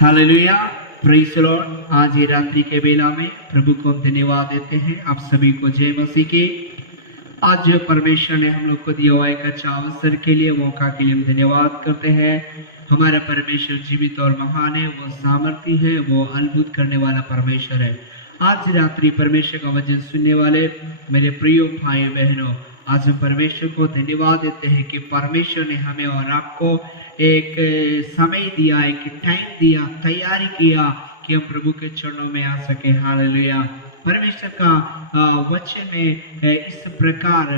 Hallelujah, praise the Lord. आज ही रात्रि के बेला में प्रभु को हम धन्यवाद देते हैं। आप सभी को जय मसीह की। आज जो परमेश्वर ने हम लोग को दिया हुआ एक अच्छा अवसर के लिए, मौका के लिए हम धन्यवाद करते हैं। हमारा परमेश्वर जीवित और महान है, वो सामर्थी है, वो अद्भुत करने वाला परमेश्वर है। आज रात्रि परमेश्वर का वचन सुनने वाले मेरे प्रिय भाई बहनों, आज हम परमेश्वर को धन्यवाद देते हैं कि परमेश्वर ने हमें और आपको एक समय दिया, एक टाइम दिया, तैयारी किया कि हम प्रभु के चरणों में आ सके। हालेलुया। परमेश्वर का वचन में इस प्रकार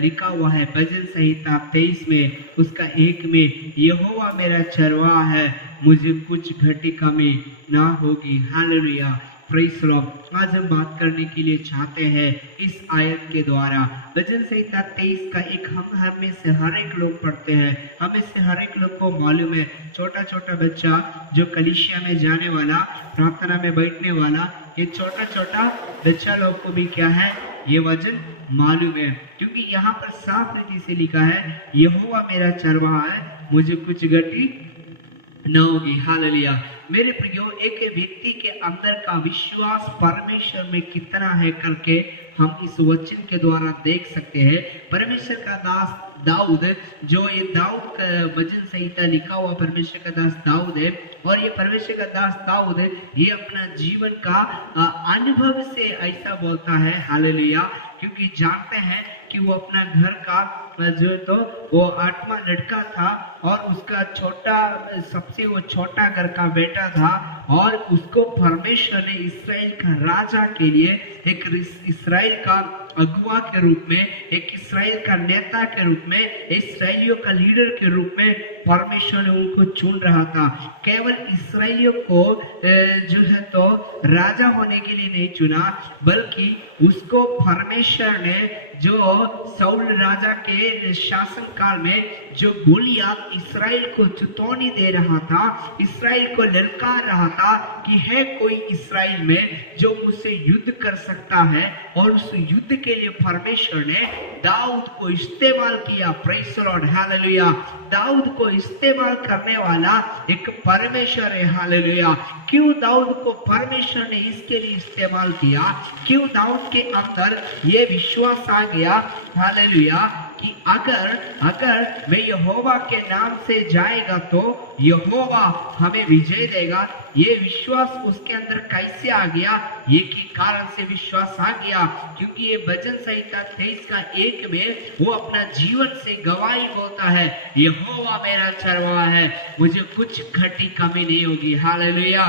लिखा हुआ है, भजन संहिता 23 में उसका 1 में, यहोवा मेरा चरवाहा है, मुझे कुछ घटी कमी ना होगी। Hallelujah, praise the Lord. आज हम बात करने के लिए चाहते हैं इस आयत के द्वारा। भजन संहिता 23 का एक हम में से हर एक लोग पढ़ते हैं, हमें से हर एक लोग को मालूम है। छोटा छोटा बच्चा जो कलीसिया में जाने वाला, प्रार्थना में बैठने वाला, ये छोटा छोटा बच्चा लोग को भी क्या है, ये वचन मालूम है, क्योंकि यहाँ पर साफ रीति से लिखा है, यहोवा मेरा चरवाहा है, मुझे कुछ घटी न होगी। हालेलुया। मेरे प्रियो, एक व्यक्ति के अंदर का विश्वास परमेश्वर में कितना है करके हम इस वचन के द्वारा देख सकते हैं। परमेश्वर का दास दाऊद, जो ये दाऊद का भजन संहिता लिखा हुआ परमेश्वर का दास दाऊद है, और ये परमेश्वर का दास दाऊद है, ये अपना जीवन का अनुभव से ऐसा बोलता है। हालेलुया। क्योंकि जानते हैं कि वो अपना घर का जो तो वो 8वां लड़का था, और उसका सबसे वो छोटा घर का बेटा था, और उसको परमेश्वर ने इस्राएल का राजा के लिए, एक इस्राएल का अगुआ के रूप में, एक इस्राएल का नेता के रूप में, इस्राएलियों का लीडर के रूप में परमेश्वर ने उनको चुन रहा था। केवल इस्राएलियों को जो है तो राजा होने के लिए नहीं चुना, बल्कि उसको परमेश्वर ने जो साउल राजा के शासन काल में जो गोलियत इस्राएल को चेतावनी दे रहा था, इस्राएल को ललकार रहा था कि है कोई इस्राएल में जो मुझसे युद्ध कर सकता है, और उस युद्ध के लिए परमेश्वर ने दाऊद को इस्तेमाल किया। Praise the lord. Hallelujah. Dawood को इस्तेमाल करने वाला एक परमेश्वर है। हालेलुया। क्यों दाऊद को परमेश्वर ने इसके लिए इस्तेमाल किया? क्यों दाऊद के अंदर ये विश्वास आ गया, हालेलुया, कि अगर मैं यहोवा के नाम से जाएगा तो यहोवा हमें विजय देगा। ये विश्वास उसके अंदर कैसे आ गया? ये के कारण से विश्वास आ गया क्योंकि ये भजन संहिता 23 का 1 में वो अपना जीवन से गवाही बोलता है, यहोवा मेरा चरवाहा है, मुझे कुछ घटी कमी नहीं होगी। हालेलुया।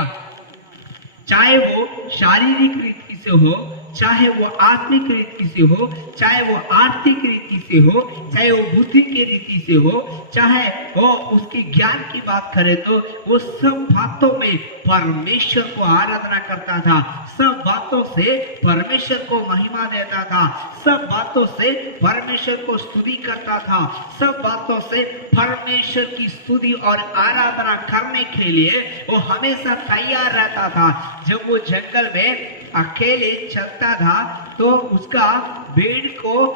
चाहे वो शारीरिक रीति से हो, चाहे वो आत्मिक रीति से हो, चाहे वो आर्थिक रीति से हो, चाहे वो बुद्धि की रीति से हो, चाहे वो उसकी ज्ञान की बात करे, तो वो सब बातों में परमेश्वर को आराधना करता था, सब बातों से परमेश्वर को महिमा देता था, सब बातों से परमेश्वर को स्तुति करता था, सब बातों से परमेश्वर की स्तुति और आराधना करने के लिए वो हमेशा तैयार रहता था। जब वो जंगल में अकेले चलता था तो उसका भेड़ को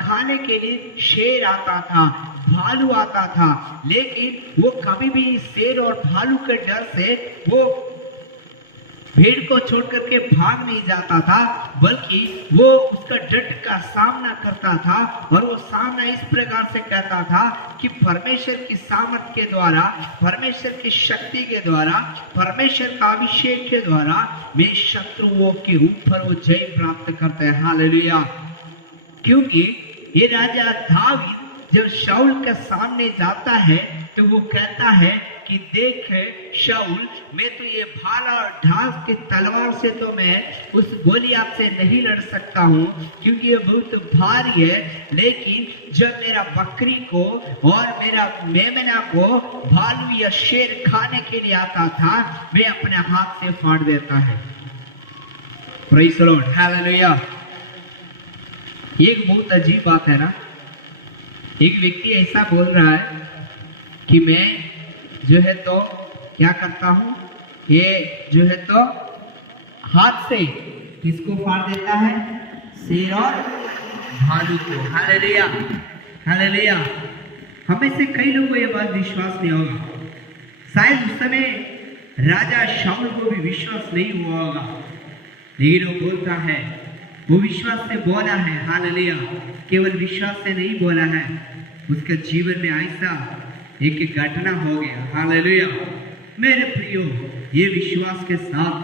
खाने के लिए शेर आता था, भालू आता था, लेकिन वो कभी भी शेर और भालू के डर से वो भेड़ को छोड़ करके भाग नहीं जाता था, बल्कि वो उसका डट का सामना करता था। और वो सामना इस प्रकार से कहता था कि परमेश्वर की सामर्थ के द्वारा, परमेश्वर की शक्ति के द्वारा, परमेश्वर का अभिषेक के द्वारा मेरे शत्रुओं के ऊपर वो जय प्राप्त करते हैं। हालेलुया। क्योंकि ये राजा दाऊद जब शाऊल के सामने जाता है तो वो कहता है कि देख शाऊल, मैं तो ये भाला और ढाल की तलवार से तो मैं उस गोलियत से नहीं लड़ सकता हूँ, क्योंकि ये बहुत भारी है, लेकिन जब मेरा बकरी को और मेरा मेमना को भालू या शेर खाने के लिए आता था, मैं अपने हाथ से फाड़ देता है। Praise the lord. हालेलुया। एक बहुत अजीब बात है ना, एक व्यक्ति ऐसा बोल रहा है कि मैं जो है तो क्या करता हूँ, ये जो है तो हाथ से किसको फाड़ देता है? शेर और भालू को। हालेलुया। हालेलुया। हमें से कई लोगों को ये बात विश्वास नहीं होगा। शायद उस समय राजा शाऊल को भी विश्वास नहीं हुआ होगा, लेकिन वो बोलता है, वो विश्वास से बोला है। हालेलुया। केवल विश्वास से नहीं बोला है, उसके जीवन में ऐसा एक घटना हो गया। हालेलुया। मेरे प्रियो, ये विश्वास के साथ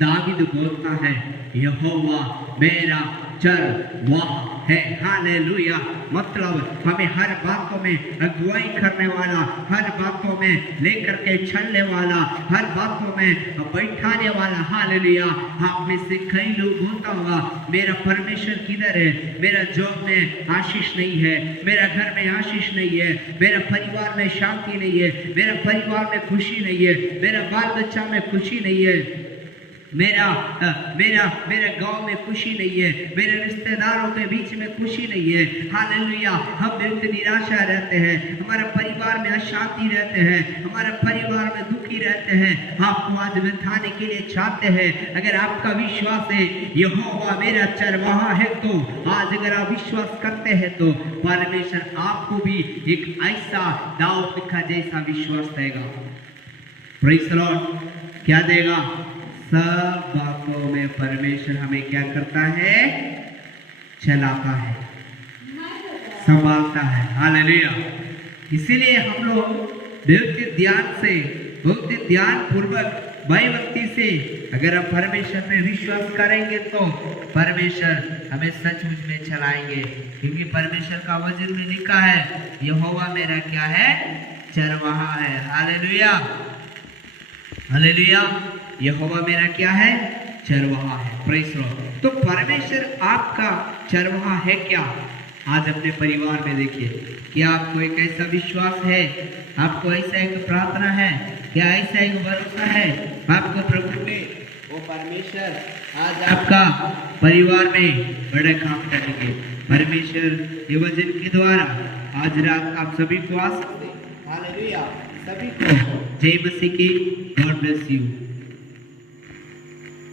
दावीद बोलता है, यहोवा मेरा चरवाहा है। हालेलुया। मतलब हमें हर बातों में अगुवाई करने वाला, हर बातों में लेकर के चलने वाला, हर बातों में बैठाने वाला। हालेलुया। आप में से कई लोग होता होगा, मेरा परमेश्वर किधर है, मेरा जॉब में आशीष नहीं है, मेरा घर में आशीष नहीं है, मेरा परिवार में शांति नहीं है, मेरा परिवार में खुशी नहीं है, मेरा बाल बच्चा में खुशी नहीं है, मेरा गांव में खुशी नहीं है, मेरे रिश्तेदारों के बीच में खुशी नहीं है। हालेलुया। हम बिल्कुल निराशा रहते हैं, हमारे परिवार में अशांति रहते हैं, हमारे परिवार में दुखी रहते हैं। आपको आज बताने के लिए चाहते हैं, अगर आपका विश्वास है यहोवा मेरा चरवाहा है, तो आज अगर आप विश्वास करते हैं तो परमेश्वर आपको भी एक ऐसा दाऊद का जैसा विश्वास देगा। Praise the Lord. क्या देगा? सब बातों में परमेश्वर हमें क्या करता है? चलाता है, संभालता है। हालेलुया। इसीलिए हम लोग बहुत ही ध्यान पूर्वक भयभक्ति से अगर हम परमेश्वर में विश्वास करेंगे तो परमेश्वर हमें सचमुच में चलाएंगे, क्योंकि परमेश्वर का वचन में लिखा है, यहोवा मेरा क्या है? चरवाहा है। हालेलुया। हालेलुया। यहोवा मेरा क्या है? चरवाहा है। Praise the Lord. तो परमेश्वर आपका चरवाहा है क्या? आज अपने परिवार में देखिए, क्या आपको एक ऐसा विश्वास है, आपको ऐसा एक प्रार्थना है, क्या ऐसा एक भरोसा है आपको प्रभु में? वो परमेश्वर आज आपका परिवार में बड़े काम करेंगे। परमेश्वर ये वचन के द्वारा आज रात आप सभी को आ सकते हैं। हालेलुया। सभी को जय मसीह की। God bless you.